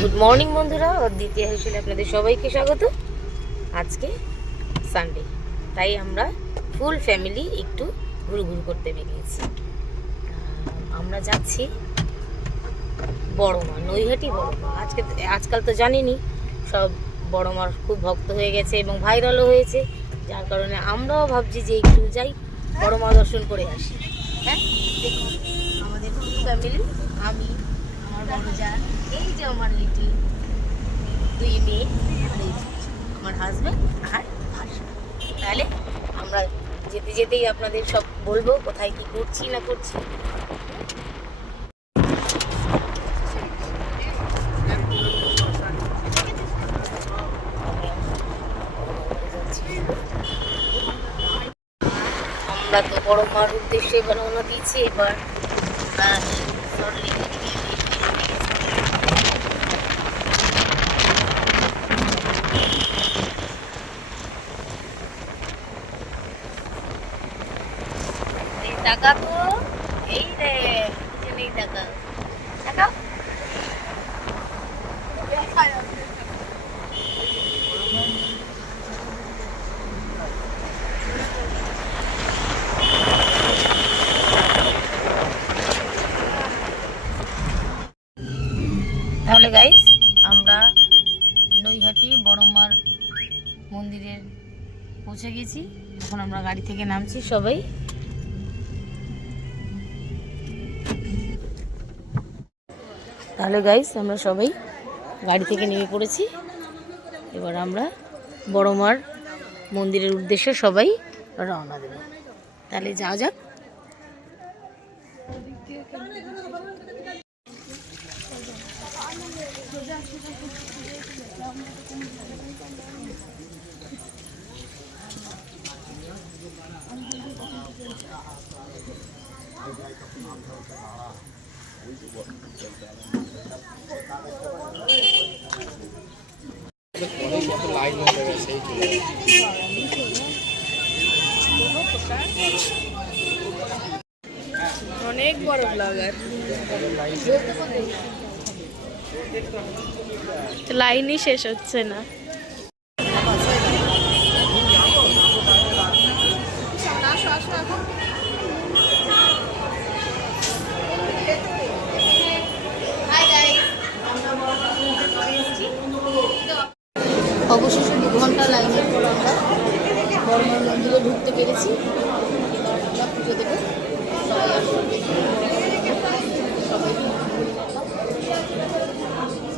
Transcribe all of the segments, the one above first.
Good morning বন্ধুরা, দ্বিতীয় হিসেবে আপনাদের সবাইকে স্বাগত। আজকে সানডে, তাই আমরা ফুল ফ্যামিলি একটু ঘুরঘুর করতে বেরিয়েছি। আমরা যাচ্ছি বড়মা, নৈহাটি বড়মা। আজকাল তো জানিনি, সব বড়মার খুব ভক্ত হয়ে গেছে এবং ভাইরালও হয়েছে, যার কারণে আমরাও ভাবছি যে একটু যাই, বড়মা দর্শন করে আসি। হ্যাঁ, দেখুন আমাদের ফুল ফ্যামিলি, আমি, আমার বড় যা, এই যে আমার লিটিল দুই মেয়ে, আর এই যে আমার হাজব্যান্ড আর ভাসা। তাহলে আমরা যেতে যেতেই আপনাদের সব বলবো কোথায় কি করছি না করছি। আমরা তো বড় মার উদ্দেশ্যে রওনা দিয়েছি। এবার টাকা তো এই রে, নেই টাকা, টাকা তাহলে গাইস, আমরা নৈহাটি বড়মার মন্দিরের পৌঁছে গেছি। এখন আমরা গাড়ি থেকে নামছি সবাই। তাহলে গাইস, আমরা সবাই গাড়ি থেকে নেমে পড়েছি। এবার আমরা বড়মার মন্দিরের উদ্দেশ্যে সবাই রওনা দেব। তাহলে যাওয়া যাক। অনেক বড় ব্লগার, লাইনই শেষ হচ্ছে না। অবশেষে 2 ঘন্টা লাইনের পর আমরা বড়মার মন্দিরে ঢুকতে পেরেছি। এবার আমরা পুজো দেবো। সবাই আসবে, সবাই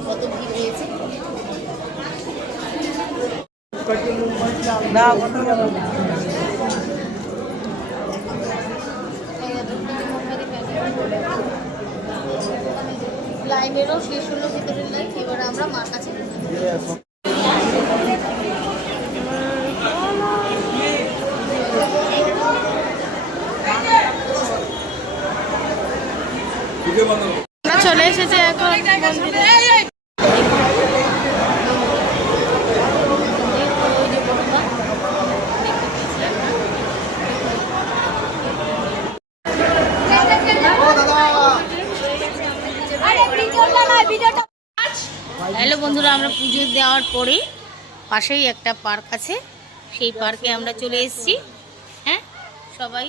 কত ভিড় হয়েছে। লাইনেরও শেষ হলো ভিতরের লাইন। এবার আমরা মার কাছে চলে এসেছে এখন মন্দিরে। হ্যালো বন্ধুরা, আমরা পুজো দেওয়ার পরে পাশেই একটা পার্ক আছে, সেই পার্কে আমরা চলে এসেছি। হ্যাঁ, সবাই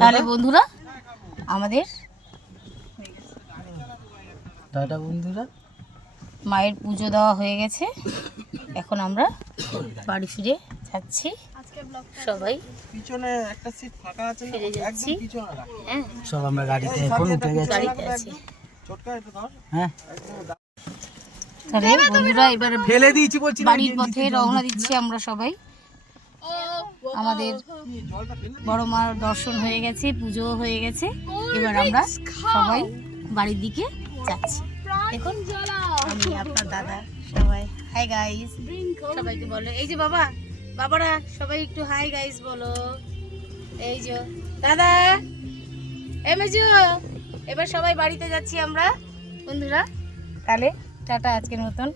তাহলে বন্ধুরা, আমাদের টাটা বন্ধুরা, মায়ের পুজো দেওয়া হয়ে গেছে। এখন আমরা বাড়ি ফিরে যাচ্ছি। সবাই পিছনে একটা সিট ফাঁকা আছে, ফিরে যাচ্ছি। হ্যাঁ, সব আমরা গাড়িতে এখন উঠে গেছি, গাড়িতে আছি। হ্যাঁ, তাহলে বন্ধুরা এবার ফেলে দিয়েছি বলছি, বাড়ির পথে রওনা দিচ্ছি আমরা সবাই। আমাদের বড়মার দর্শন হয়ে গেছে, পুজো হয়ে গেছে। এবার আমরা সবাই বাড়ির দিকে যাচ্ছি। এখন আমি, আপনার দাদা, সবাই হাই গাইস সবাইকে বলো। এই যে বাবারা সবাই একটু হাই গাইস বলো। এই যে দাদা, এমেজো। এবার সবাই বাড়িতে যাচ্ছি আমরা বন্ধুরা। তাহলে টাটা আজকের মতন।